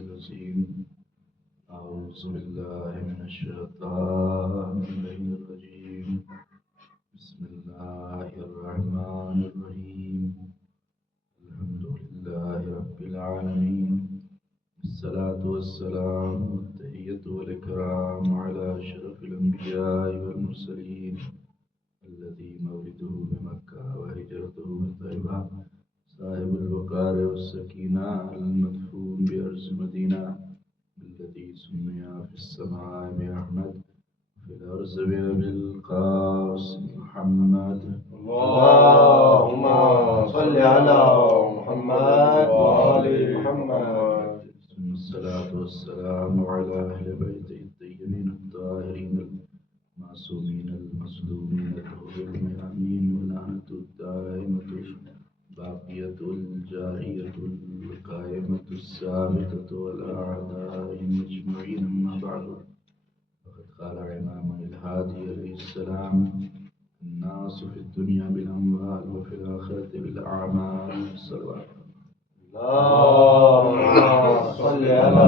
الرجيم أعوذ بالله من الشيطان الرجيم بسم الله الرحمن الرحيم الحمد لله رب العالمين الصلاة والسلام والتحية والإكرام على أشرف الأنبياء والمرسلين الذي مولده بمكة وهجرته بطيبة صاحب الوقار والسكينة المدفون بأرض مدينة الذي سمي في السماء بأحمد في الأرض بأبي القاسم محمد. اللهم صل على محمد وآل محمد. ثم الصلاة والسلام على أهل بيته الطيبين الطاهرين المعصومين المظلومين الغر الميامين واللعنة الدائمة باقية الجارية القائمة الثابتة والأعداء مجمعين. أما بعد فقد قال إمامنا الهادي عليه السلام: الناس في الدنيا بالأموال وفي الآخرة بالأعمال. صلوات اللهم صل على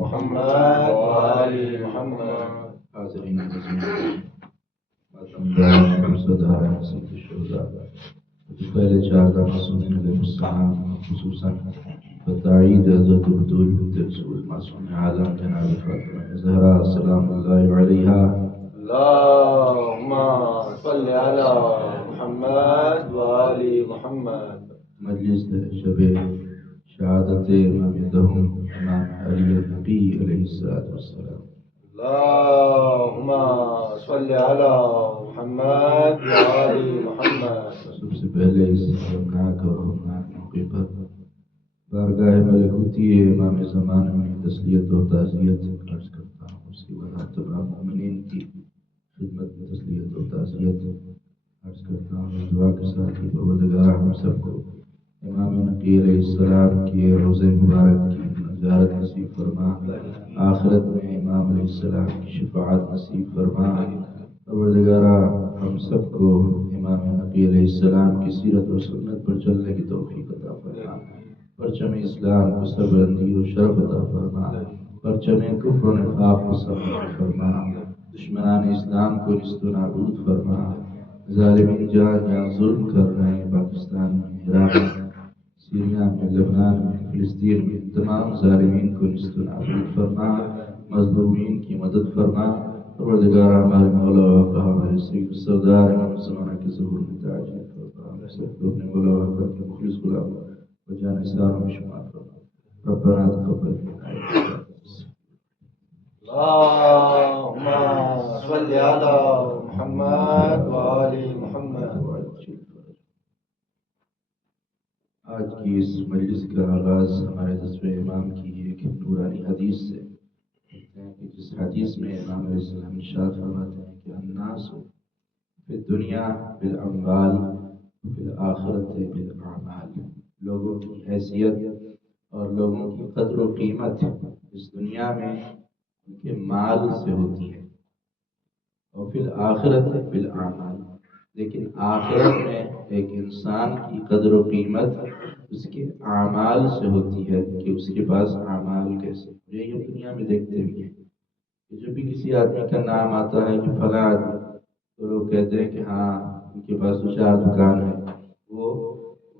محمد وآل محمد. حاضرين المسلمين صدر سید الشهداء پہلے چار معصومین علیہ السلام خصوصاً بتعید حضرت بطول بنت رسول معصوم عالم جناب فاطمہ زہرا سلام اللہ علیہا. اللهم صل على محمد وآل محمد. مجلس شب شہادت امام دہم امام علی نبی علیہ السلام. اللهم صل على محمد وآل محمد. سب سے پہلے اس غمناک اور غمناک موقع پر بارگاہ ملکوتی امام زمان میں تسلیت و تعزیت عرض کرتا ہوں. اس کے بعد تمام مومنین کی خدمت میں تسلیت و تعزیت عرض کرتا ہوں. اس دعا کے ساتھ ہی پروردگار ہم سب کو امام نبی علیہ السلام کی روضہ مبارک کی زیارت نصیب فرما. آخرت میں امام علیہ السلام کی شفاعت نصیب فرما. پروردگارہ ہم سب کو امام نبی علیہ السلام کی سیرت و سنت پر چلنے کی توفیق عطا فرما. پرچم اسلام کو سربلندی و شرف عطا فرما. پرچم کفر و نفاق کو سربلند فرما. دشمنان اسلام کو نیست و نابود فرما. ظالمین جان یہاں ظلم کر رہے ہیں پاکستان میں، عراق میں، سیریا میں، لبنان میں، فلسطین میں، تمام ظالمین کو نیست و نابود فرما. مظلومین کی مدد فرما. پروردگار ہمارے مولا آقا ہمارے سید سردار امام زمانہ کے ظہور میں تعجیل فرما. ہم سب کو اپنے مولا آقا کے مخلص غلام و جانثاروں میں شمار فرما. ربنا تقبل منا. اللهم صل على محمد وآل محمد. آج کی اس مجلس کا آغاز ہمارے جذبہ امام کی ایک نورانی حدیث سے کرتے ہیں کہ جس حدیث میں امام علیہ السلام ارشاد فرماتے ہیں کہ الناس فی الدنیا بالاموال وفی الآخرت بالاعمال. لوگوں کی حیثیت اور لوگوں کی قدر و قیمت اس دنیا میں ان کے مال سے ہوتی ہے اور فی الآخرت بالاعمال. لیکن آخرت میں ایک انسان کی قدر و قیمت اس کے اعمال سے ہوتی ہے کہ اس کے پاس اعمال کیسے. یہ دنیا میں دیکھتے بھی ہیں کہ جب بھی کسی آدمی کا نام آتا ہے کہ فلاں آدمی، تو لوگ کہتے ہیں کہ ہاں ان کے پاس تو 4 دکان ہے، وہ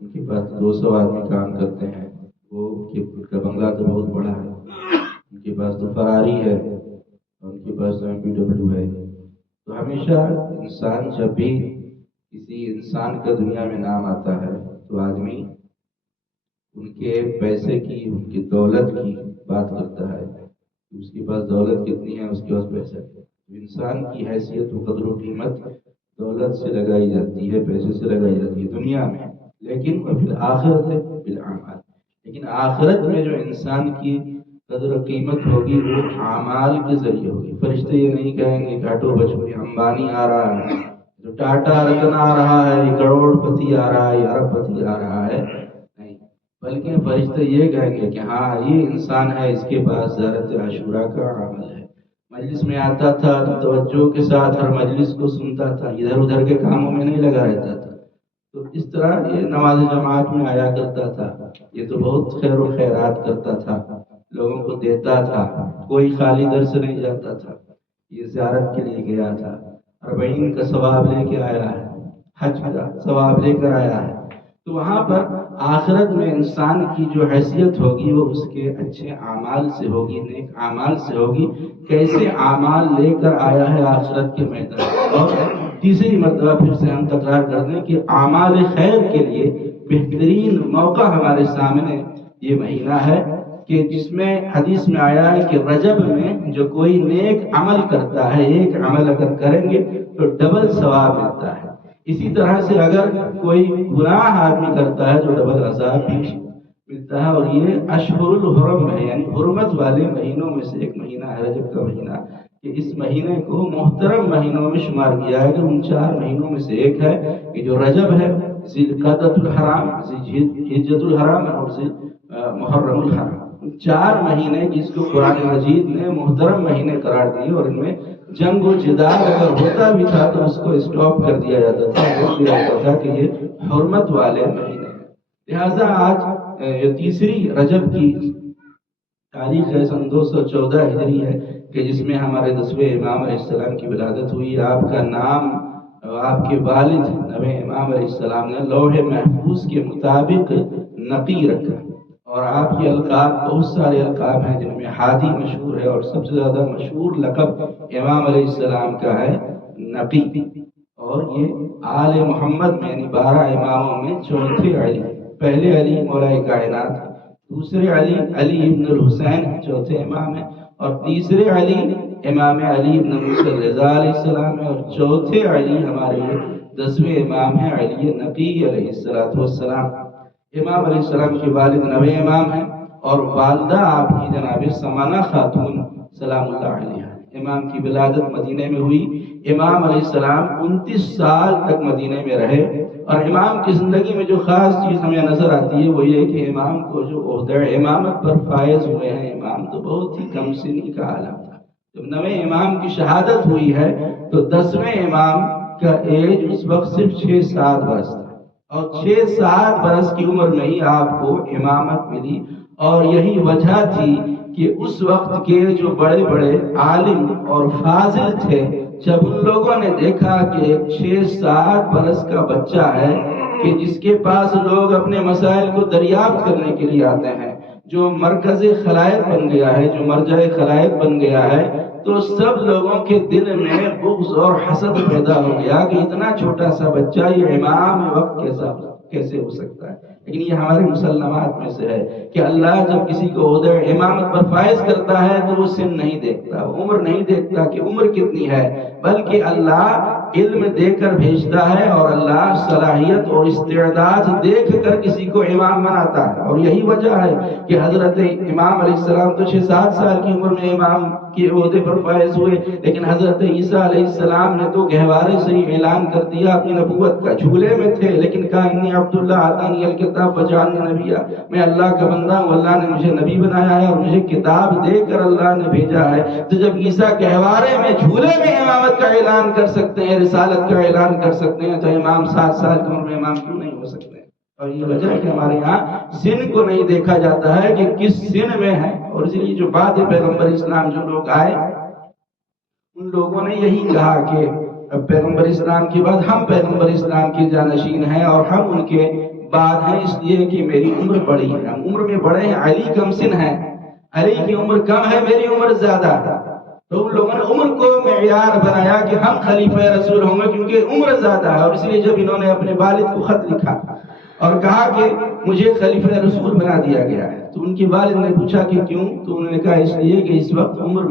ان کے پاس 200 آدمی کام کرتے ہیں، وہ ان کا بنگلہ تو بہت بڑا ہے، ان کے پاس تو فراری ہے اور ان کے پاس تو BMW ہے. تو ہمیشہ انسان جب بھی کسی انسان کا دنیا میں نام آتا ہے تو آدمی ان کے پیسے کی، ان کی دولت کی بات کرتا ہے. اس کے پاس دولت کتنی ہے، اس کے پاس پیسہ ہے. انسان کی حیثیت و قدر و قیمت دولت سے لگائی جاتی ہے، پیسے سے لگائی جاتی ہے دنیا میں. لیکن پھر آخرت بالاعمال، لیکن آخرت میں جو انسان کی قدر و قیمت ہوگی وہ اعمال کے ذریعے ہوگی. فرشتے یہ نہیں کہیں گے کاٹو بچو یہ امبانی آ رہا ہے، جو ٹاٹا رتن آ رہا ہے، یہ کروڑ پتی آ رہا ہے، یہ ارب پتی آ رہا ہے، نہیں. بلکہ فرشتے یہ کہیں گے کہ ہاں یہ انسان ہے، اس کے پاس زیارت عاشورہ کا عمل ہے، مجلس میں آتا تھا توجہ کے ساتھ ہر مجلس کو سنتا تھا، ادھر ادھر کے کاموں میں نہیں لگا رہتا تھا. تو اس طرح یہ نماز جماعت میں آیا کرتا تھا، یہ تو بہت خیر و خیرات کرتا تھا، لوگوں کو کو دیتا تھا، کوئی خالی در سے نہیں جاتا تھا، یہ زیارت کے لیے گیا تھا، 40 کا ثواب لے کے آیا ہے، حج کا ثواب لے کر آیا ہے، تو وہاں پر آخرت میں انسان کی جو حیثیت ہوگی وہ اس کے اچھے اعمال سے ہوگی، نیک اعمال سے ہوگی، کیسے اعمال لے کر آیا ہے آخرت کے میدان۔ اور تیسری مرتبہ پھر سے ہم تکرار کر دیں کہ اعمال خیر کے لیے بہترین موقع ہمارے سامنے یہ مہینہ ہے کہ جس میں حدیث میں آیا ہے کہ رجب میں جو کوئی نیک عمل کرتا ہے، ایک عمل اگر کریں گے تو ڈبل ثواب ملتا ہے، اسی طرح سے اگر کوئی گناہ آدمی کرتا ہے تو ڈبل عذاب بھی ملتا ہے۔ اور یہ اشہر الحرم ہے، یعنی حرمت والے مہینوں میں سے ایک مہینہ ہے رجب کا مہینہ، کہ اس مہینے کو محترم مہینوں میں شمار کیا ہے کہ ان 4 مہینوں میں سے ایک ہے کہ جو رجب ہے، ذی القعدۃ الحرام، ذی حجۃ الحرام اور ذی محرم الحرام، 4 مہینے جس کو قرآن مجید نے محترم مہینے قرار دیے، اور ان میں جنگ و جدال اگر ہوتا بھی تھا تو اس کو اسٹاپ کر دیا جاتا تھا، روک دیا جاتا تھا کہ یہ حرمت والے مہینے ہیں۔ لہٰذا آج یہ تیسری رجب کی تاریخ ہے، سن 214 ہجری ہے، کہ جس میں ہمارے 10ویں امام علیہ السلام کی ولادت ہوئی۔ آپ کا نام آپ کے والد 9ویں امام علیہ السلام نے لوح محفوظ کے مطابق نقی رکھا، اور آپ کے القاب بہت سارے القاب ہیں جن میں ہادی مشہور ہے، اور سب سے زیادہ مشہور لقب امام علیہ السلام کا ہے نقی، اور یہ آل محمد میں یعنی 12 اماموں میں چوتھے علی، پہلے علی مولا کائنات، دوسرے علی علی ابن الحسین چوتھے امام ہیں، اور تیسرے علی امام علی ابن موسیٰ رضا علیہ السلام ہے، اور چوتھے علی ہمارے 10ویں امام ہیں علی نقی علیہ السلام۔ امام علیہ السلام کے والد 9ویں امام ہیں، اور والدہ آپ کی جناب سمانہ خاتون سلام اللہ علیہ۔ امام کی ولادت مدینہ میں ہوئی، امام علیہ السلام 29 سال تک مدینہ میں رہے، اور امام کی زندگی میں جو خاص چیز ہمیں نظر آتی ہے وہ یہ کہ امام کو جو عہدہ امامت پر فائز ہوئے ہیں، امام تو بہت ہی کم سنی کا عالم تھا۔ جب 9ویں امام کی شہادت ہوئی ہے تو 10ویں امام کا ایج اس وقت صرف 6-7 برس تھا، اور 6-7 برس کی عمر میں ہی آپ کو امامت ملی، اور یہی وجہ تھی کہ اس وقت کے جو بڑے بڑے عالم اور فاضل تھے، جب ان لوگوں نے دیکھا کہ 6-7 برس کا بچہ ہے کہ جس کے پاس لوگ اپنے مسائل کو دریافت کرنے کے لیے آتے ہیں، جو مرکز خلائق بن گیا ہے، جو مرجع خلائق بن گیا ہے، تو سب لوگوں کے دل میں بغض اور حسد پیدا ہو گیا کہ اتنا چھوٹا سا بچہ یہ امام وقت کیسے ہو سکتا ہے۔ لیکن یہ ہمارے مسلمات میں سے ہے کہ اللہ جب کسی کو عہدہ امامت پر فائز کرتا ہے تو وہ سن نہیں دیکھتا، عمر نہیں دیکھتا کہ عمر کتنی ہے، بلکہ اللہ علم دے کر بھیجتا ہے، اور اللہ صلاحیت اور استعداد دیکھ کر کسی کو امام بناتا ہے۔ اور یہی وجہ ہے کہ حضرت امام علیہ السلام تو 6-7 سال کی عمر میں امام کے عہدے پر فائز ہوئے، لیکن حضرت عیسیٰ علیہ السلام نے تو گہوارے سے ہی اعلان کر دیا اپنی نبوت کا، جھولے میں تھے لیکن کہا انی عبداللہ آتانی الکتاب وجعلنی نبیا، میں اللہ کا بندہ ہوں، اللہ نے مجھے نبی بنایا ہے اور مجھے کتاب دے کر اللہ نے بھیجا ہے۔ تو جب عیسیٰ گہوارے میں جھولے میں امامت کا اعلان کر سکتے ہیں، رسالت کا اعلان کر سکتے ہیں، تو امام 7 سال کی عمر میں امام کیوں نہیں ہو سکتے؟ اور یہ وجہ ہے کہ ہمارے یہاں سن کو نہیں دیکھا جاتا ہے کہ کس سن میں ہے، اور اس لیے جو بعد پیغمبر اسلام جو لوگ آئے ان لوگوں نے یہی کہا کہ پیغمبر اسلام کے بعد ہم پیغمبر اسلام کے جانشین ہیں اور ہم ان کے بعد ہیں، اس لیے کہ میری عمر بڑی ہے، ہم عمر میں بڑے ہیں، علی کم سن ہے، علی کی عمر کم ہے، میری عمر زیادہ ہے۔ تو ان لوگوں نے عمر کو معیار بنایا کہ ہم خلیفہ رسول ہوں گے کیونکہ عمر زیادہ ہے، اور اس لیے جب انہوں نے اپنے والد کو خط لکھا اور کہا کہ مجھے خلیفہ رسول بنا دیا گیا ہے، تو ان کے والد نے پوچھا کہ کیوں؟ تو انہوں نے کہا اس لیے کہ اس وقت عمر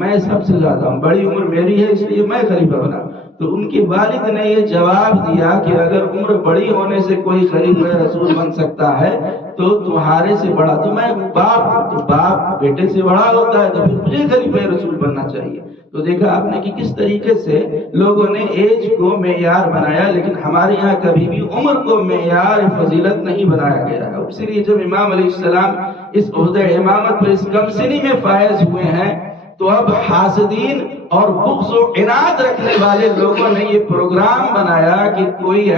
میں سب سے زیادہ ہوں، بڑی عمر میری ہے، اس لیے میں خلیفہ بنا۔ تو ان کے والد نے یہ جواب دیا کہ اگر عمر بڑی ہونے سے کوئی خلیفہ رسول بن سکتا ہے تو تمہارے سے بڑا تو میں باپ ہوں، تو باپ بیٹے سے بڑا ہوتا ہے تو پھر مجھے خلیفہ رسول بننا چاہیے۔ تو دیکھا آپ نے کہ کس طریقے سے لوگوں نے ایج کو معیار بنایا، لیکن ہمارے یہاں کبھی بھی عمر کو معیار فضیلت نہیں بنایا گیا ہے۔ اسی لیے جب امام علیہ السلام اس عہدہ امامت پر اس کم سنی میں فائز ہوئے ہیں تو اب حاسدین اور بغض و عناد رکھنے والے لوگوں نے یہ پروگرام بنایا کہ کوئی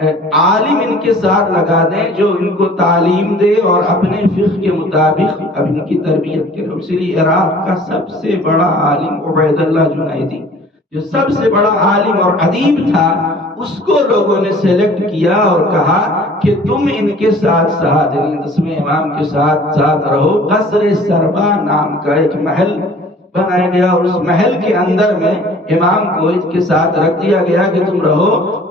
عالم ان کے ساتھ لگا دیں جو ان کو تعلیم دے اور اپنے فقہ کے مطابق اب ان کی تربیت کرے. اسی لیے عراق کا سب سے بڑا عالم عبید اللہ جنیدی جو سب سے بڑا عالم اور ادیب تھا، اس کو لوگوں نے سلیکٹ کیا اور کہا کہ تم ان کے ساتھ ساتھ یعنی 10ویں امام کے ساتھ ساتھ رہو. قصر سربا نام کا ایک محل بنایا گیا اور اس محل کے اندر میں امام کو اس کے ساتھ رکھ دیا گیا کہ تم رہو،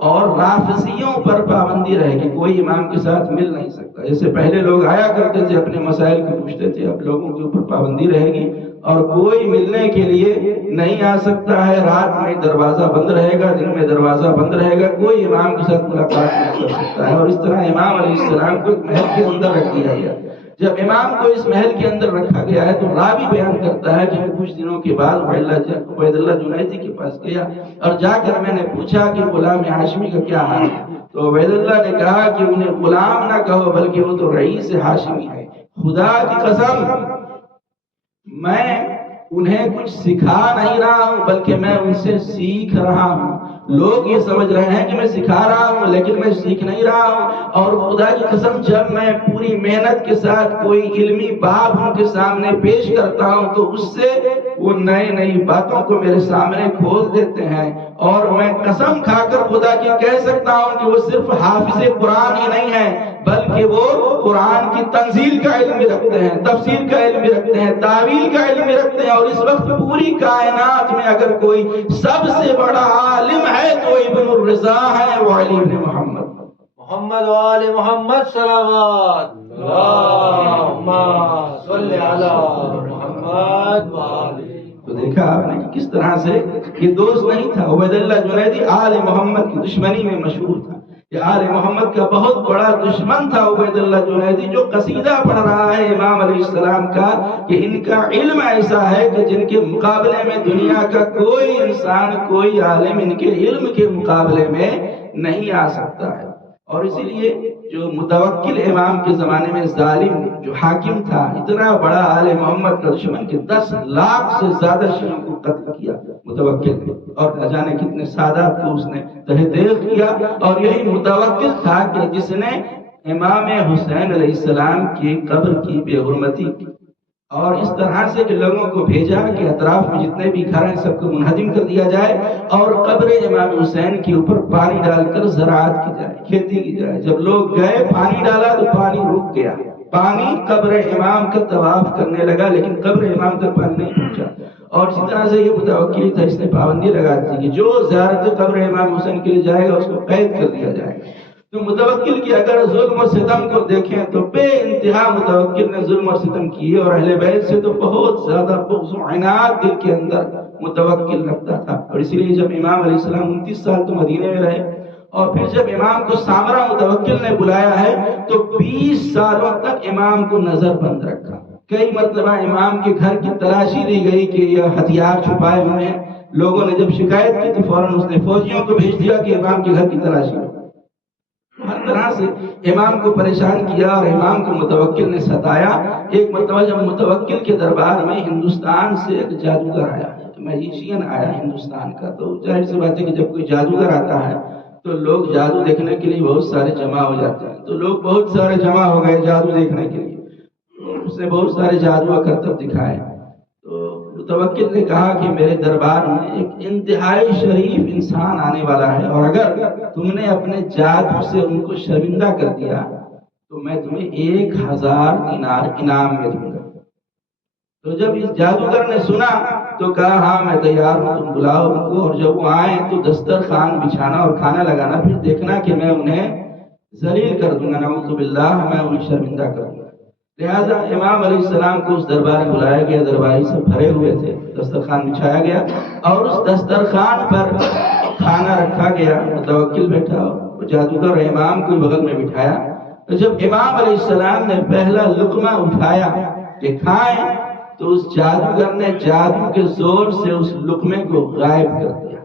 اور رافضیوں پر پابندی رہے گی، کوئی امام کے ساتھ مل نہیں سکتا. جیسے پہلے لوگ آیا کرتے تھے اپنے مسائل کو پوچھتے تھے، اب لوگوں کے اوپر پابندی رہے گی اور کوئی ملنے کے لیے نہیں آ سکتا ہے. رات میں دروازہ بند رہے گا، دن میں دروازہ بند رہے گا، کوئی امام کے ساتھ ملاقات نہیں کر سکتا ہے. اور اس طرح امام علیہ السلام کو ایک محل کے اندر رکھ دیا گیا. جب امام کو اس محل کے اندر رکھا گیا ہے تو راوی بیان کرتا ہے کہ میں کچھ دنوں کے بعد عبید اللہ جنیدی کے پاس گیا اور جا کر میں نے پوچھا کہ غلام ہاشمی کا کیا حال ہے. تو عبید اللہ نے کہا کہ انہیں غلام نہ کہو بلکہ وہ تو رئیس ہاشمی ہے. خدا کی قسم میں انہیں کچھ سکھا نہیں رہا ہوں بلکہ میں ان سے سیکھ رہا ہوں. لوگ یہ سمجھ رہے ہیں کہ میں سکھا رہا ہوں لیکن میں سیکھ نہیں رہا ہوں. اور خدا کی قسم جب میں پوری محنت کے ساتھ کوئی علمی باب ان کے سامنے پیش کرتا ہوں تو اس سے وہ نئی باتوں کو میرے سامنے کھول دیتے ہیں. اور میں قسم کھا کر خدا کی کہہ سکتا ہوں کہ وہ صرف حافظ قرآن ہی نہیں ہے بلکہ وہ قرآن کی تنزیل کا علم بھی رکھتے ہیں، تفسیر کا علم بھی رکھتے ہیں، تعویل کا علم بھی رکھتے ہیں. اور اس وقت پوری کائنات میں اگر کوئی سب سے بڑا عالم ہے تو ابن الرضا ہے، وہ علی بن محمد وآل محمد صلوات اللہم صلی علی محمد وآل. تو دیکھا آپ نے کہ کس طرح سے یہ دوست نہیں تھا. عبید اللہ جنیدی آل محمد کی دشمنی میں مشہور تھا. یہ آل محمد کا بہت بڑا دشمن تھا عبید اللہ جنیدی، جو قصیدہ پڑھ رہا ہے امام علیہ السلام کا کہ ان کا علم ایسا ہے کہ جن کے مقابلے میں دنیا کا کوئی انسان، کوئی عالم ان کے علم کے مقابلے میں نہیں آ سکتا ہے. اور اسی لیے جو متوکل امام کے زمانے میں ظالم جو حاکم تھا، اتنا بڑا آل محمد کا دشمن کہ 10 لاکھ سے زیادہ شیعوں کو قتل کیا متوکل نے، اور نہ جانے کتنے سادات کو اس نے تہہ دیغ کیا. اور یہی متوکل تھا کہ جس نے امام حسین علیہ السلام کی قبر کی بے حرمتی کی اور اس طرح سے کہ لوگوں کو بھیجا کہ اطراف میں جتنے بھی گھر ہیں سب کو منہدم کر دیا جائے اور قبر امام حسین کے اوپر پانی ڈال کر زراعت کی جائے، کھیتی کی جائے. جب لوگ گئے پانی ڈالا تو پانی رک گیا، پانی قبر امام کا طواف کرنے لگا لیکن قبر امام تک پانی نہیں پہنچا. اور اسی طرح سے یہ متوکل تھا، اس نے پابندی لگا دی کہ جو زیارت قبر امام حسین کے لیے جائے گا اس کو قید کر دیا جائے گا. تو متوکل کی اگر ظلم و ستم کو دیکھیں تو بے انتہا متوکل نے ظلم و ستم کیے، اور اہل بیت سے تو بہت زیادہ بغض و عناد دل کے اندر متوکل رکھتا تھا. اور اسی لیے جب امام علیہ السلام 29 سال تو مدینے میں رہے اور پھر جب امام کو سامرا متوکل نے بلایا ہے تو 20 سالوں تک امام کو نظر بند رکھا. کئی مرتبہ امام کے گھر کی تلاشی لی گئی کہ یہ ہتھیار چھپائے ہوئے ہیں. لوگوں نے جب شکایت کی تو فوراً اس نے فوجیوں کو بھیج دیا کہ امام کے گھر کی تلاشی لو. ہر طرح سے امام کو پریشان کیا اور امام کو متوکل نے ستایا. ایک مرتبہ جب متوکل کے دربار میں ہندوستان سے ایک جادوگر آیا، میجیشین آیا ہندوستان کا، تو ظاہر سی بات ہے کہ جب کوئی جادوگر آتا ہے تو لوگ جادو دیکھنے کے لیے بہت سارے جمع ہو جاتے ہیں. تو لوگ بہت سارے جمع ہو گئے جادو دیکھنے کے لیے. اس نے بہت سارے جادو و کرتب دکھائے. تو متوکل نے کہا کہ میرے دربار میں ایک انتہائی شریف انسان آنے والا ہے اور اگر تم نے اپنے جادو سے ان کو شرمندہ کر دیا تو میں تمہیں 1000 دینار انعام میں دوں گا. تو جب اس جادوگر نے سنا تو کہا ہاں میں تیار ہوں، تم بلاؤ ان کو. اور جب وہ آئیں تو دسترخوان بچھانا اور کھانا لگانا، پھر دیکھنا کہ میں انہیں ذلیل کر دوں گا، نعوذ باللہ میں انہیں شرمندہ کر دوں گا. لہٰذا امام علیہ السلام کو اس دربار میں بلایا گیا. درباری سب بھرے ہوئے تھے، دسترخوان بچھایا گیا اور اس دسترخوان پر کھانا رکھا گیا. متوکل بیٹھا، جادوگر امام کو بغل میں بٹھایا. تو جب امام علیہ السلام نے پہلا لقمہ اٹھایا کہ کھائیں تو اس جادوگر نے جادو کے زور سے اس لقمے کو غائب کر دیا.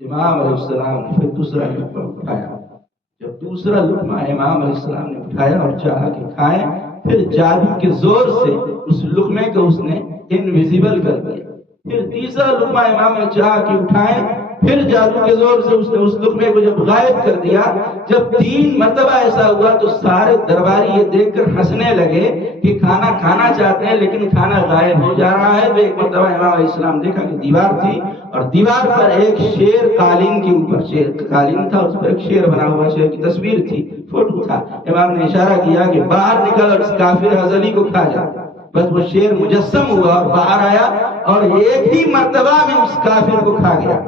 امام علیہ السلام نے پھر دوسرا لقمہ اٹھایا. جب دوسرا لقمہ امام علیہ السلام نے اٹھایا اور چاہا کہ کھائیں، پھر جادو کے زور سے اس لقمے کو اس نے انویزیبل کر دیا. پھر تیسرا لقمہ امام نے چاہا کہ اٹھائیں پھر جادو کے زور سے اس نے اس لقمے کو جب غائب کر دیا، جب 3 مرتبہ ایسا ہوا تو سارے درباری یہ دیکھ کر ہنسنے لگے کہ کھانا کھانا چاہتے ہیں لیکن کھانا غائب ہو جا رہا ہے۔ تو ایک مرتبہ امام علیہ السلام دیکھا کہ دیوار تھی اور دیوار پر ایک شیر، قالین کے اوپر شیر، قالین تھا، اس پر ایک شیر بنا ہوا، شیر کی تصویر تھی، فوٹو تھا۔ امام نے اشارہ کیا کہ باہر نکل اور اس کافر ازلی کو کھا جا۔ بس وہ شیر مجسم ہوا اور باہر آیا اور ایک ہی مرتبہ میں اس کافر کو کھا گیا۔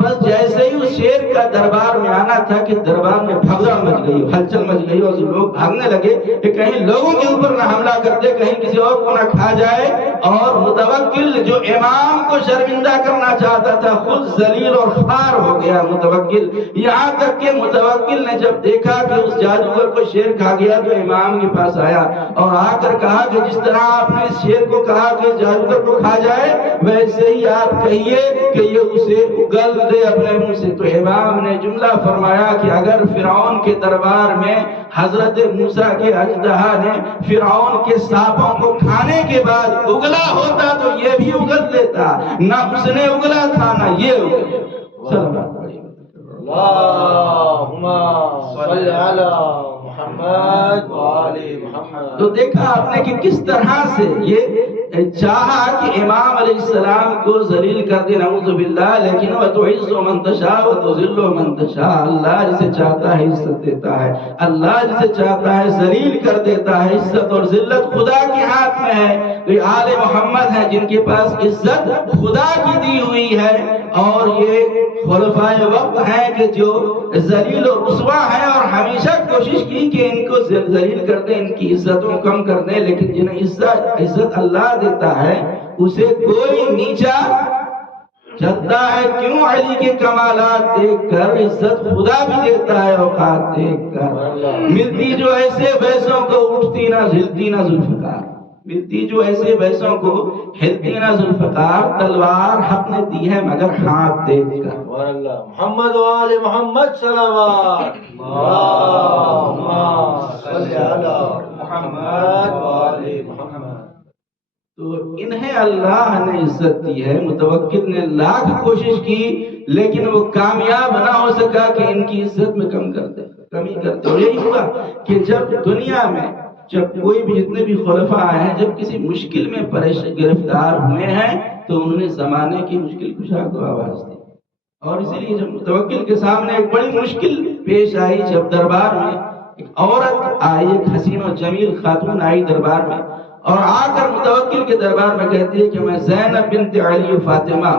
بس جیسے ہی اس شیر کا دربار میں آنا تھا کہ دربار میں بھگدڑ مچ گئی، ہلچل مچ گئی اور لوگ بھاگنے لگے کہ کہیں لوگوں کے اوپر نہ حملہ کر دے، کہیں کسی اور کو نہ کھا جائے۔ اور متوکل جو امام کو شرمندہ کرنا چاہتا تھا خود ذلیل اور خوار ہو گیا متوکل، یہاں تک کہ متوکل نے جب دیکھا کہ اس جادوگر کو شیر کھا گیا تو امام کے پاس آیا اور آ کر کہا کہ جس طرح آپ نے اس شیر کو کہا کہ جادوگر کو کھا جائے، ویسے ہی آپ کہیے کہ یہ اسے اگل دے اپنے منہ سے۔ تو امام نے جملہ فرمایا کہ اگر فرعون کے دربار میں حضرت موسیٰ کے اژدہا نے فرعون کے سانپوں کو کھانے کے بعد اگلا ہوتا تو یہ بھی اگل دیتا، نہ اس نے اگلا تھا نہ یہ اگلا۔ اللہم صلی علی محمد وآل محمد۔ تو دیکھا آپ نے کہ کس طرح سے یہ چاہا کہ امام علیہ السلام کو ذلیل کر دے، نعوذ باللہ، لیکن وَتُعِزُّ مَن تَشَاءُ وَتُذِلُّ مَن تَشَاءُ، اللہ جسے چاہتا ہے عزت دیتا ہے، اللہ جسے چاہتا ہے ذلیل کر دیتا ہے۔ عزت اور ذلت خدا کے ہاتھ میں ہے۔ تو یہ آل محمد ہیں جن کے پاس عزت خدا کی دی ہوئی ہے، اور یہ خلفائے وقت ہیں کہ جو ذلیل و رسوا ہیں اور ہمیشہ کوشش کی کہ ان کو ذلیل کر دیں، ان کی عزتوں کو کم کر دیں، لیکن جنہیں عزت اللہ دیتا ہے اسے کوئی نیچا جدہ ہے۔ کیوں؟ علی کے کمالات دیکھ کر عزت خدا بھی دیتا ہے، اوقات دیکھ کر ملتی جو ایسے ویسوں کو اٹھتی نہ ہلتی نہ ذوالفقار، ملتی جو ایسے ویسوں کو ہلتی نہ ذوالفقار، تلوار حق نے دی ہے مگر ہاتھ دیکھ کر۔ محمد وآل محمد صلوات، اللہم صلی علی محمد وآل محمد۔ تو انہیں اللہ نے عزت دی ہے۔ متوکل نے لاکھ کوشش کی لیکن وہ کامیاب نہ ہو سکا کہ ان کی عزت میں کمی کرتے۔ اور یہی ہوا کہ جب دنیا میں جب کوئی بھی جتنے بھی خلفاء آئے ہیں، جب کسی مشکل میں گرفتار ہوئے ہیں تو انہوں نے زمانے کی مشکل کشا کو آواز دی۔ اور اسی لیے جب متوکل کے سامنے ایک بڑی مشکل پیش آئی، جب دربار میں ایک عورت آئی، ایک حسین و جمیل خاتون آئی دربار میں اور آ کر متوکل کے دربار میں کہتی ہے کہ میں زینب بنت علی و فاطمہ،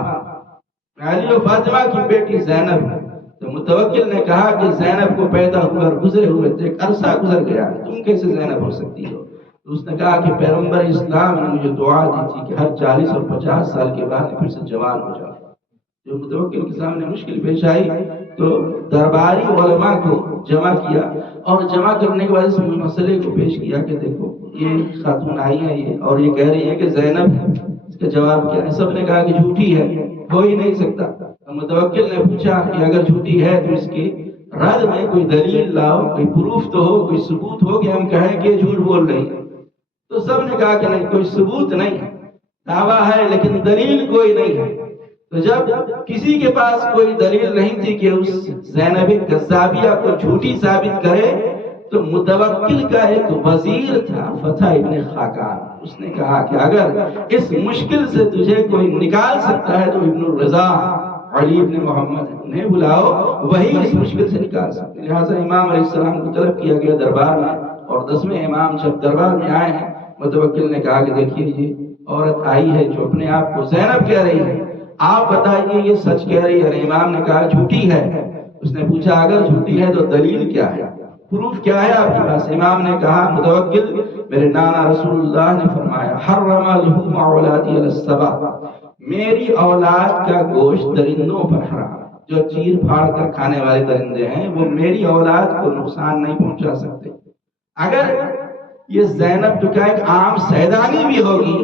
علی و فاطمہ کی بیٹی زینب۔ تو متوکل نے کہا کہ زینب کو پیدا ہو کر گزرے ہوئے ایک عرصہ گزر گیا، تم کیسے زینب ہو سکتی ہو؟ تو اس نے کہا کہ پیغمبر اسلام نے مجھے دعا دی تھی کہ ہر 40 اور 50 سال کے بعد پھر سے جوان ہو جاؤ۔ جو متوکل کے سامنے مشکل پیش آئی تو درباری علماء کو جمع کیا اور جمع کرنے کے بعد اس مسئلے کو پیش کیا کہ دیکھو یہ خاتون آئی ہے یہ اور یہ کہہ رہی ہے کہ زینب ہے، اس کا جواب کیا ہے؟ سب نے کہا کہ جھوٹی ہے، ہو ہی نہیں سکتا۔ متوکل نے پوچھا کہ اگر جھوٹی ہے تو اس کی رد میں کوئی دلیل لاؤ، کوئی پروف تو ہو، کوئی ثبوت ہو کہ ہم کہیں کہ جھوٹ بول رہی ہے۔ تو سب نے کہا کہ نہیں، کوئی ثبوت نہیں ہے، دعویٰ ہے لیکن دلیل کوئی نہیں ہے۔ تو جب کسی کے پاس کوئی دلیل نہیں تھی کہ اس زینب کذابیہ کو جھوٹی ثابت کرے تو متوکل کا ایک وزیر تھا فتح ابن خاقان، اس نے کہا کہ اگر اس مشکل سے تجھے کوئی نکال سکتا ہے تو ابن الرضا علی ابن محمد انہیں بلاؤ، وہی اس مشکل سے نکال سکتے۔ لہٰذا امام علیہ السلام کو طلب کیا گیا دربار میں، اور 10ویں امام جب دربار میں آئے ہیں متوکل نے کہا کہ دیکھیے یہ عورت آئی ہے جو اپنے آپ کو زینب کہہ رہی ہے، آپ بتائیے یہ سچ کہہ رہی ہے؟ امام نے کہا جھوٹی ہے۔ اس نے پوچھا اگر جھوٹی ہے تو دلیل کیا ہے، پروف کیا ہے آپ کے پاس؟ امام نے کہا متوکل میرے نانا رسول اللہ نے فرمایا حرم لحوم اولادی علی السبع، میری اولاد کا گوشت درندوں پر حرام، جو چیر پھاڑ کر کھانے والے درندے ہیں وہ میری اولاد کو نقصان نہیں پہنچا سکتے۔ اگر یہ زینب تو کیا ایک عام سیدانی بھی ہوگی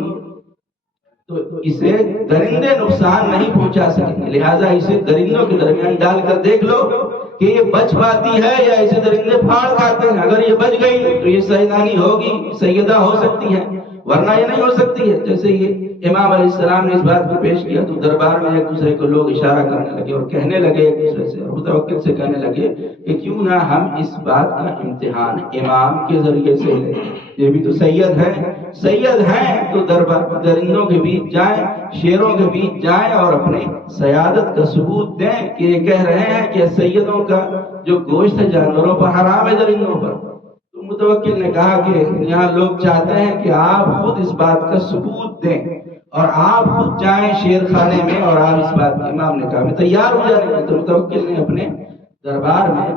تو اسے درندے نقصان نہیں پہنچا سکتے، لہٰذا اسے درندوں کے درمیان ڈال کر دیکھ لو کہ یہ بچ پاتی ہے یا اسے درندے پھاڑ کھاتے ہیں۔ اگر یہ بچ گئی تو یہ سیدانی ہوگی، سیدہ ہو سکتی ہے، ورنہ یہ نہیں ہو سکتی ہے. جیسے یہ امام علیہ السلام نے اس بات کو پیش کیا تو دربار میں ایک دوسرے کو لوگ اشارہ کرنے لگے اور کہنے لگے ایک دوسرے سے، متوکل سے کہنے لگے کہ کیوں نہ ہم اس بات کا امتحان امام کے ذریعے سے لیں. یہ بھی تو سید ہیں تو درندوں کے بیچ جائیں، شیروں کے بیچ جائیں اور اپنی سیادت کا ثبوت دیں کہ یہ کہہ رہے ہیں کہ سیدوں کا جو گوشت ہے جانوروں پر حرام ہے درندوں پر. تو متوکل نے کہا کہ یہاں لوگ چاہتے ہیں کہ آپ خود اس بات کا ثبوت دیں اور آپ خود جائیں شیر خانے میں اور آپ اس بات کی. امام نے کہا میں تیار ہو جانے کے. تو متوکل نے اپنے دربار میں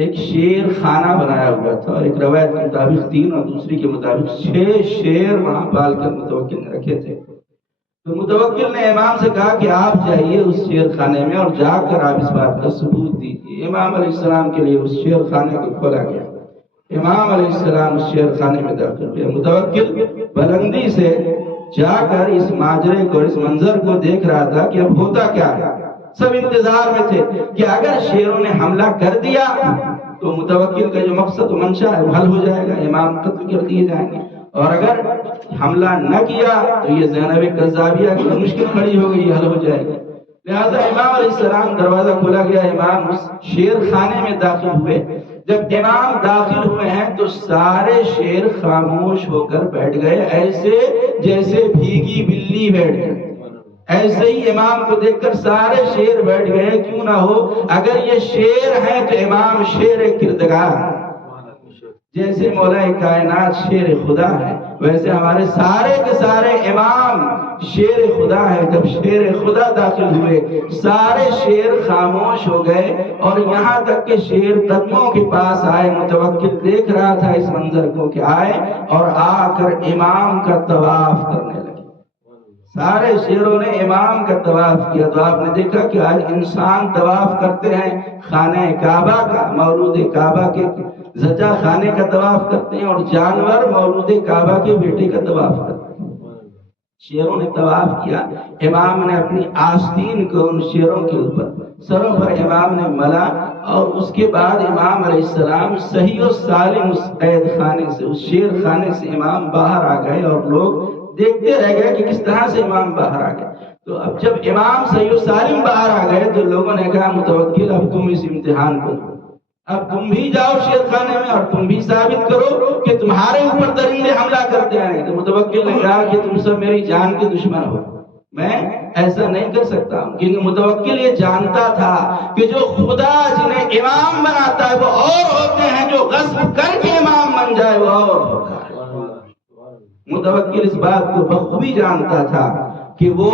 ایک شیر خانہ بنایا ہوا تھا اور ایک روایت کے مطابق 3 اور دوسری کے مطابق 6 شیر وہاں پال کر متوکل نے رکھے تھے. تو متوکل نے امام سے کہا کہ آپ جائیے اس شیر خانے میں اور جا کر آپ اس بات کا ثبوت دیجیے. امام علیہ السلام کے لیے اس شیر خانے کو کھولا گیا. امام علیہ السلام اس شیر خانے میں داخل ہوئے. متوکل بلندی سے جا کر اس ماجرے کو، اس منظر کو دیکھ رہا تھا کہ اب ہوتا کیا ہے. سب انتظار میں تھے کہ اگر شیروں نے حملہ کر دیا تو متوکل کا جو مقصد و منشا ہے وہ حل ہو جائے گا، امام قتل کر دیے جائیں گے. اور اگر حملہ نہ کیا تو یہ زینب کذابیہ کی مشکل کھڑی ہو گئی، حل ہو جائے گی. لہذا امام علیہ السلام دروازہ کھولا گیا، امام اس شیر خانے میں داخل ہوئے. جب امام داخل ہوئے ہیں تو سارے شیر خاموش ہو کر بیٹھ گئے، ایسے جیسے بھیگی بلی بیٹھ گئی. ایسے ہی امام کو دیکھ کر سارے شیر بیٹھ گئے. کیوں نہ ہو، اگر یہ شیر ہیں تو امام شیر کردگار. جیسے مولا کائنات شیر خدا ہے ویسے ہمارے سارے کے سارے امام شیر خدا ہے. جب شیر خدا داخل ہوئے سارے شیر خاموش ہو گئے اور یہاں تک کہ شیر قدموں کے پاس آئے. متوکل دیکھ رہا تھا اس منظر کو کہ آئے اور آ کر امام کا طواف کرنے لگے. سارے شیروں نے امام کا طواف کیا. تو آپ نے دیکھا کہ آج انسان طواف کرتے ہیں خانہ کعبہ کا، مولود کعبہ کے زچا خانے کا طواف کرتے ہیں، اور جانور مولود کعبہ کے بیٹے کا طواف کرتے ہیں. شیروں نے طواف کیا. امام نے اپنی آستین کو ان شیروں کے اوپر سروں پر امام نے ملا اور اس کے بعد امام علیہ السلام صحیح و سالم اس قید خانے سے، اس شیر خانے سے امام باہر آ گئے اور لوگ دیکھتے رہ گئے کہ کس طرح سے امام باہر آ گئے. تو اب جب امام صحیح و سالم باہر آ گئے تو لوگوں نے کہا متوکل اب تم اس امتحان کو، اب تم بھی جاؤ شیر خانے میں اور تم بھی ثابت کرو کہ تمہارے اوپر درندے حملہ کرتے ہیں. تو متوکل نے کہا کہ تم سب میری جان کے دشمن ہو، میں ایسا نہیں کر سکتا ہوں. کیونکہ متوکل یہ جانتا تھا کہ جو خدا جنہیں امام بناتا ہے وہ اور ہوتے ہیں، جو غصب کر کے امام بن جائے وہ اور ہوتا ہے. متوکل اس بات کو بخوبی جانتا تھا کہ وہ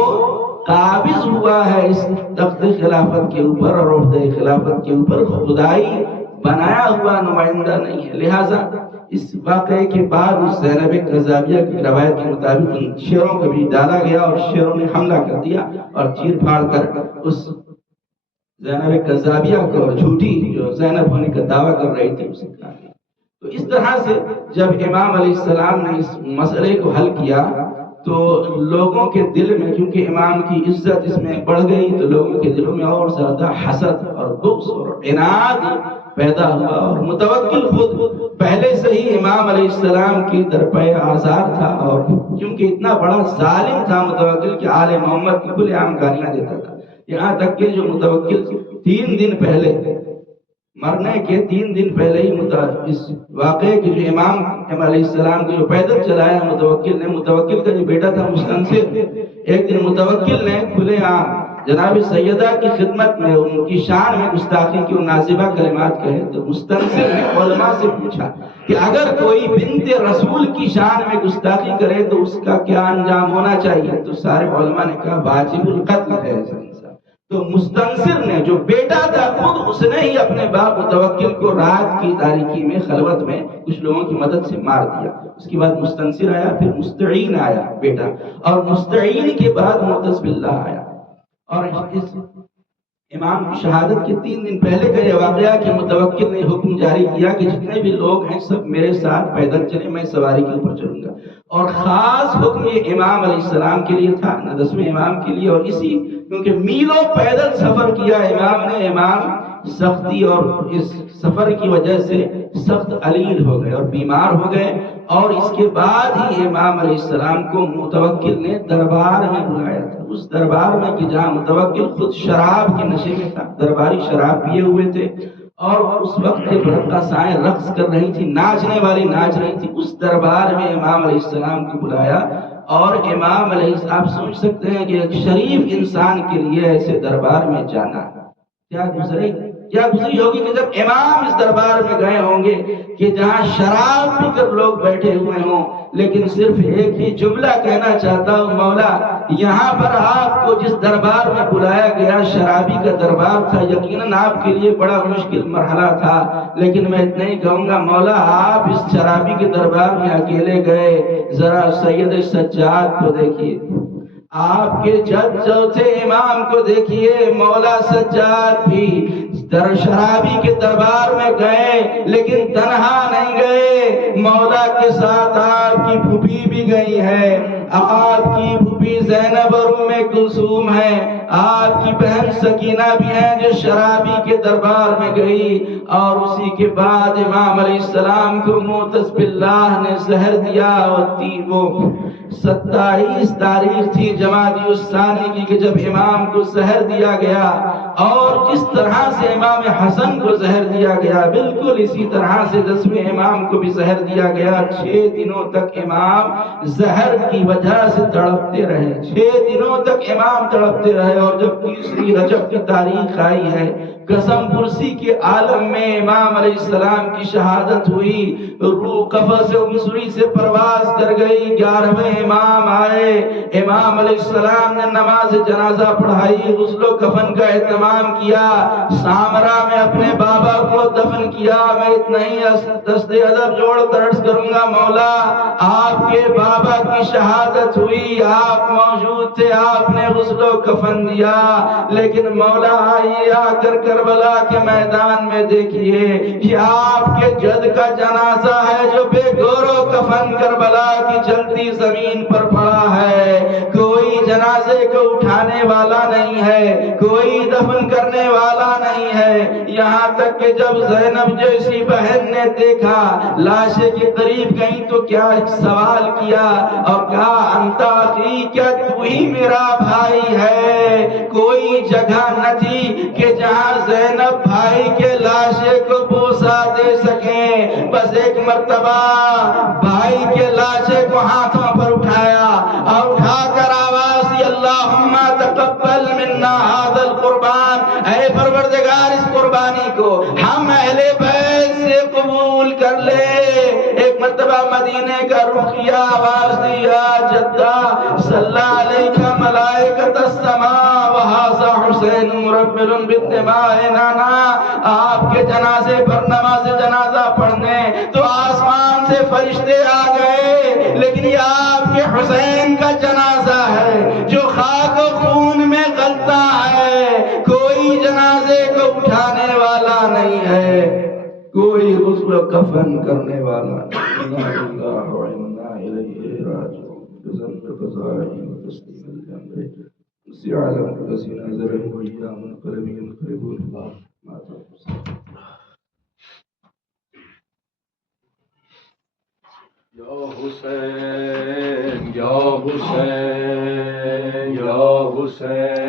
قابض ہوا ہے اس تخت خلافت کے اوپر اور عہدہ خلافت کے اوپر، خدائی بنایا ہوا نمائندہ نہیں ہے. لہٰذا اس واقعے کے بعد اس زینب کذابیہ کی روایت کے مطابق ان شیروں کو بھی ڈالا گیا اور شیروں نے حملہ کر دیا اور چیر پھاڑ کر اس زینب کذابیہ کو، جھوٹی جو زینب ہونے کا دعویٰ کر رہی تھی، اسے کہا گیا. تو اس طرح سے جب امام علیہ السلام نے اس مسئلے کو حل کیا تو لوگوں کے دل میں، کیونکہ امام کی عزت اس میں بڑھ گئی، تو لوگوں کے دلوں میں اور زیادہ حسد اور بغض اور عناد پیدا ہوا. اور متوکل خود پہلے سے ہی امام علیہ السلام کی درپے آزار تھا، اور کیونکہ اتنا بڑا ظالم تھا متوکل کہ آل محمد کی کھلے عام گالیاں دیتا تھا. یہاں تک کہ جو متوکل 3 دن پہلے مرنے کے 3 دن پہلے ہی اس واقعے کے جو امام علیہ السلام کو جو پیدل چلایا متوکل نے، متوکل کا جو بیٹا تھا مستنصر، ایک دن متوکل نے کھلے عام جناب سیدہ کی خدمت میں ان کی شان میں گستاخی کی اور نازبہ کلمات کہے. تو مستنصر نے علماء سے پوچھا کہ اگر کوئی بنت رسول کی شان میں گستاخی کرے تو اس کا کیا انجام ہونا چاہیے؟ تو سارے علماء نے کہا واجب القتل ہے. تو مستنصر نے جو بیٹا تھا خود اس نے ہی اپنے باپ متوکل کو رات کی تاریکی میں خلوت میں کچھ لوگوں کی مدد سے مار دیا. اس کے بعد مستنصر آیا، پھر مستعین آیا بیٹا، اور مستعین کے بعد معتز باللہ آیا. اور اس امام کی شہادت کے 3 دن پہلے کا یہ واقعہ کہ متوکل نے حکم جاری کیا کہ جتنے بھی لوگ ہیں سب میرے ساتھ پیدل چلیں، میں سواری کے اوپر چلوں گا. اور خاص حکم یہ امام علیہ السلام کے لیے تھا، 10ویں امام کے لیے. اور اسی کیونکہ میلوں پیدل سفر کیا امام نے، امام سختی اور اس سفر کی وجہ سے سخت علیل ہو گئے اور بیمار ہو گئے اور اس کے بعد ہی امام علیہ السلام کو متوکل نے دربار میں بلایا تھا، اس دربار میں کہ جہاں متوکل خود شراب کے نشے میں تھا، درباری شراب پیے ہوئے تھے، اور اس وقت رقاصائیں رقص کر رہی تھی، ناچنے والی ناچ رہی تھی، اس دربار میں امام علیہ السلام کو بلایا، اور امام علیہ السلام آپ سوچ سکتے ہیں کہ ایک شریف انسان کے لیے ایسے دربار میں جانا کیا گزری ہوگی کہ جب امام اس دربار میں گئے ہوں گے کہ جہاں شراب پی کر لوگ بیٹھے ہوئے ہوں، لیکن صرف ایک ہی جملہ کہنا چاہتا ہوں، مولا یہاں پر آپ کو جس دربار میں بلایا گیا شرابی کا دربار تھا، یقیناً آپ کے لیے بڑا مشکل مرحلہ تھا، لیکن میں اتنا ہی کہوں گا مولا آپ اس شرابی کے دربار میں اکیلے گئے، ذرا سید سجاد کو دیکھیے، آپ کے جد چوتھے امام کو دیکھیے، مولا سجاد بھی شرابی کے دربار میں گئے، لیکن تنہا نہیں گئے، مولا کے ساتھ آپ کی پھوپھی بھی گئی ہے، آپ کی پھوپھی زینب اور ام کلثوم ہے، آپ کی بہن سکینہ بھی ہیں جو شرابی کے دربار میں گئی، اور اسی کے بعد امام علیہ السلام کو معتز باللہ نے زہر دیا، اور وہ 27 تاریخ تھی جمادی الثانی کی کہ جب امام کو زہر دیا گیا، اور جس طرح سے امام حسن کو زہر دیا گیا بالکل اسی طرح سے 10ویں امام کو بھی زہر دیا گیا، 6 دنوں تک امام زہر کی وجہ سے تڑپتے رہے، 6 دنوں تک امام تڑپتے رہے، اور جب تیسری رجب کی تاریخ آئی ہے، قسم پرسی کے عالم میں امام علیہ السلام کی شہادت ہوئی، روح قفص عنصری سے پرواز کر گئی، 11ویں امام آئے، امام علیہ السلام نے نماز جنازہ پڑھائی، غسل و کفن کا اہتمام کیا، سامرا میں اپنے بابا کو دفن کیا، میں اتنا ہی دست ادب جوڑ کر عرض کروں گا مولا آپ کے بابا کی شہادت ہوئی، آپ موجود تھے، آپ نے غسل و کفن دیا، لیکن مولا آئیے آ کر کربلا کے میدان میں دیکھیے، یہ آپ کے جد کا جنازہ ہے جو بے گور و کفن کربلا کی جلتی زمین پر پڑا ہے، کوئی جنازے کو اٹھانے والا نہیں ہے، کوئی دفن کرنے والا نہیں ہے، یہاں تک کہ جب زینب جیسی بہن نے دیکھا لاشے کے قریب گئی تو کیا سوال کیا اور کہا انتا اخی، کیا تو ہی میرا بھائی ہے؟ کوئی جگہ نہ تھی کہ جہاں زینب بھائی کے لاشے کو بوسا دے سکیں، بس ایک مرتبہ بھائی کے لاشے کو ہاتھوں پر اٹھایا اور اٹھا کر آواز دی اللہم تقبل منا ھذا القربان، اے پروردگار اس قربانی کو ہم اہل بیت سے قبول کر لے۔ ایک مرتبہ مدینے کا رخ کیا، آواز دی یا جدہ صلی علیک ملائکۃ السماء وھذا حسین مربل بالدماء، نانا آپ کے جنازے پر نماز جنازہ پڑھنے تو آسمان سے فرشتے آ گئے، لیکن یہ آپ کے حسین کا جنازہ ہے جو خاک و خون میں غلطہ ہے، کوئی جنازے کو اٹھانے والا نہیں ہے، کوئی غسل و کفن کرنے والا نہیں، اللہ و انا الیہ راجعون، بذنب قضائی و تسلیم الامر سعالم الذین نظرهم وإيام منقلب ينقلبون الله ما تنقص یا حسین یا حسین یا حسین